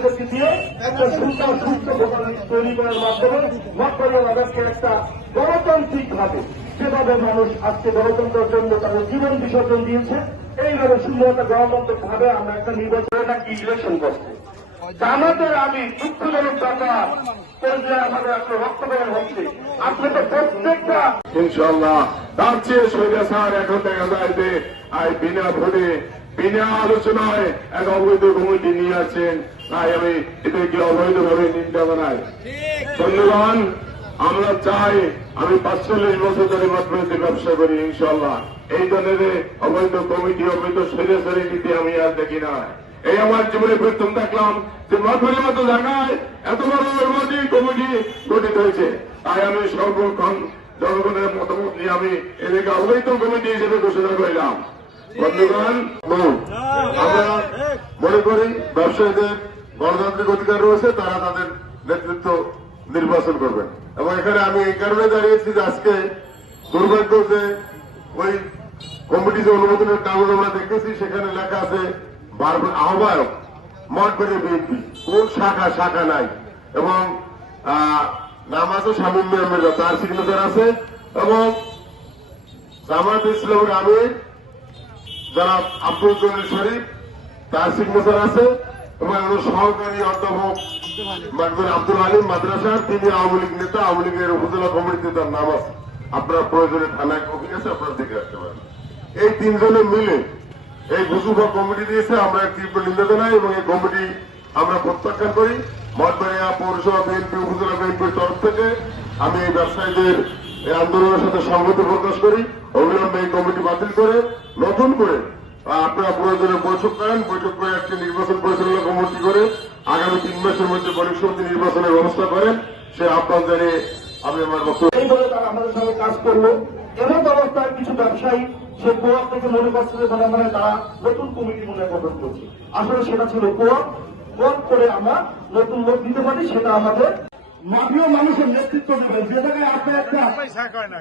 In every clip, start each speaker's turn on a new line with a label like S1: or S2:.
S1: পয়সাকে দিয়ে একটা সুস্থ দোকান তৈরি করার মাধ্যমে মঠবাড়িয়া বাজারকে একটা গণতান্ত্রিকভাবে যেভাবে মানুষ আজকে গণতন্ত্রের জন্য তাদের জীবন বিসর্জন দিয়েছে, এইভাবে সুন্দর একটা গণতান্ত্রিকভাবে আমরা একটা নির্বাচন একটা ইলেকশন করছি। জামাতের আমি দুঃখজনক ব্যাপার। যে আমাদের একটা রক্ত হচ্ছে। আপনি তো
S2: সৈরা অবৈধ আমি আমরা চাই আমি পাঁচচল্লিশ বছর ধরে মাত্রাতে ব্যবসা করি ইনশাল্লাহ এই ধরনের অবৈধ কমিটি, অবৈধ সৈরাচারী নীতি আমি আর দেখি না। এই আমার জীবনে প্রথম দেখলাম যে মাথুরের মতো জায়গায় এত বড় অবৈধ কমিটি গঠিত হয়েছে। তাই আমি সর্বক্ষণ জনগণের মতামত নিয়ে আমি এদেরকে অবৈধ কমিটি হিসেবে ঘোষণা করলাম। বন্ধুগণ আমরা মনে করি ব্যবসায়ীদের গণতান্ত্রিক অধিকার রয়েছে, তারা তাদের নেতৃত্ব নির্বাচন করবেন। এবং এখানে আমি এই কারণে দাঁড়িয়েছি যে আজকে দুর্ভাগ্য যে ওই কমিটি যে অনুমোদনের কাগজ আমরা দেখতেছি সেখানে লেখা আছে বারবার আহ্বায়ক মঠবাড়ি বিএনপি কোন শাখা শাখা নাই। এবং আহ, নাম আছে শামীম মেহমেদা তার সিগনেচার আছে এবং জামাত ইসলামের আমির যারা আব্দুল জলিল শরীফ তার সিগনেচার আছে এবং একজন সহকারী অধ্যাপক মাকবুল আব্দুল আলিম মাদ্রাসার তিনি আওয়ামী লীগ নেতা আওয়ামী লীগের উপজেলা কমিটিতে তার নাম আছে। আপনার প্রয়োজনে থানায় কপি আছে আপনারা দেখে আসতে পারেন। এই তিনজনে মিলে এই ঘুষুফা কমিটি দিয়েছে, আমরা তীব্র নিন্দা জানাই এবং এই কমিটি আমরা প্রত্যাখ্যান করি। মঠবাড়িয়া পৌরসভা বিএনপি, উপজেলা বিএনপির তরফ থেকে আমি এই ব্যবসায়ীদের এই আন্দোলনের সাথে সংহতি প্রকাশ করি, অবিলম্বে এই কমিটি বাতিল করে নতুন করে আপনারা প্রয়োজনে বৈঠক করেন। বৈঠক করে একটি নির্বাচন পরিচালনা কমিটি করে আগামী তিন মাসের মধ্যে সমিতি নির্বাচনের ব্যবস্থা করেন। সে আহ্বান জানিয়ে আমি আমার বক্তব্য
S1: তারা আমাদের সঙ্গে কাজ করল। এমন অবস্থায় কিছু ব্যবসায়ী সে কোয়াপ থেকে মনে করছে যে মনে মনে তারা নতুন কমিটি মনে গঠন করছে। আসলে সেটা ছিল কোয়াপ কোয়াপ করে আমরা নতুন লোক দিতে পারি সেটা আমাদের মাফিয়া মানুষের নেতৃত্ব দেবেন যে জায়গায় আপনি একটা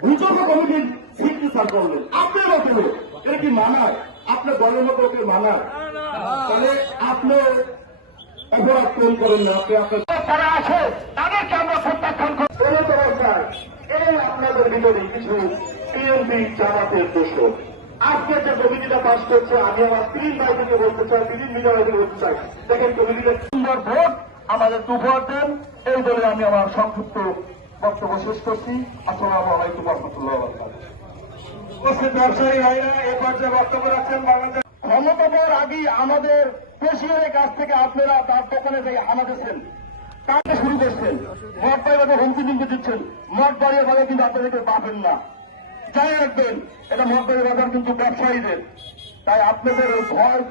S1: হুজুর কমিটির সিগনেচার করলেন আপনি মতো এটা কি মানায়? আপনার দলের মতো ওকে মানায়? তাহলে আপনি অপরাধ কোন করেন না? আপনি আপনার তারা আছে তাদেরকে আমরা প্রত্যাখ্যান করি এমন অবস্থায় এই আপনাদের ভিতরে কিছু বিএনপি জামাতের দোষ আজকে যে কমিটিটা পাশ করছে আমি আমার তিন ভাই থেকে বলতে চাই তিন থেকে বলতে চাই। দেখেন কমিটিটা সুন্দর ভোট আমাদের দুভোট দেন। এই বলে আমি আমার সংক্ষিপ্ত বক্তব্য শেষ করছি। আসসালামু আলাইকুম রহমতুল্লাহ উপস্থিত ব্যবসায়ী ভাইরা এ পর্যায়ে বক্তব্য রাখছেন বাংলাদেশ আগে আমাদের প্রেসিডেন্টের কাছ থেকে আপনারা তার দোকানে থেকে হানাতেছেন তাকে শুরু করছেন। মঠ বাড়ি হুমকি দিনকে দিচ্ছেন। মঠ বাড়িয়ে বাজার কিন্তু আপনাদেরকে পাবেন না। যাই রাখবেন এটা বাড়ি বাজার কিন্তু ব্যবসায়ীদের। তাই আপনাদের ওই ভয়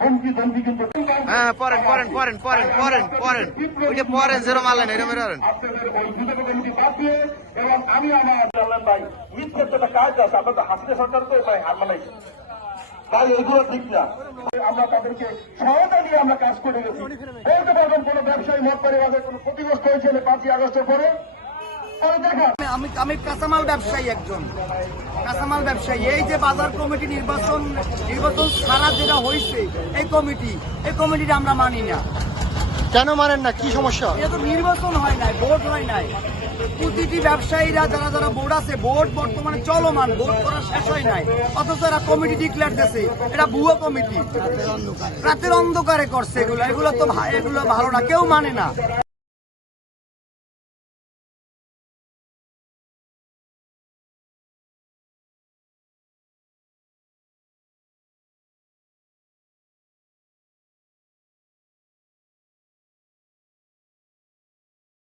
S1: হুমকি ধমকি কিন্তু
S3: হ্যাঁ পরেন পরেন পরেন পরেন পরেন পরেন ওই পরেন যেরো মারলেন এরম এরম।
S1: আপনাদের ওই দুটো কমিটি বাদ দিয়ে এবং আমি আমার ভাই একটা কাজ আছে আপনার হাসিনা সরকার তো ভাই হার মানাইছে তাই এগুলো ঠিক না। আমরা তাদেরকে সহায়তা নিয়ে আমরা কাজ করে গেছি। বলতে পারবেন কোন ব্যবসায়ী মত পরিবারের কোন ক্ষতিগ্রস্ত হয়েছিল পাঁচই আগস্টের পরে।
S4: আমি আমি কাঁচামাল ব্যবসায়ী একজন। কাঁচামাল ব্যবসায়ী। এই যে বাজার কমিটি নির্বাচন নির্বাচন ছাড়া যেটা হয়েছে এই কমিটি এই কমিটিটা আমরা মানি না।
S3: কেন মানেন না? কি সমস্যা?
S4: এটা তো নির্বাচন হয় নাই ভোট হয় নাই। প্রতিটি ব্যবসায়ীরা যারা যারা বোর্ড আছে বোর্ড বর্তমানে চলমান ভোট করা শেষ হয় নাই। অথচ এরা কমিটি ডিক্লেয়ার দিয়েছে এটা ভুয়ো কমিটি। রাতের অন্ধকারে করছে এগুলো। এগুলো তো এগুলো ভালো না কেউ মানে না।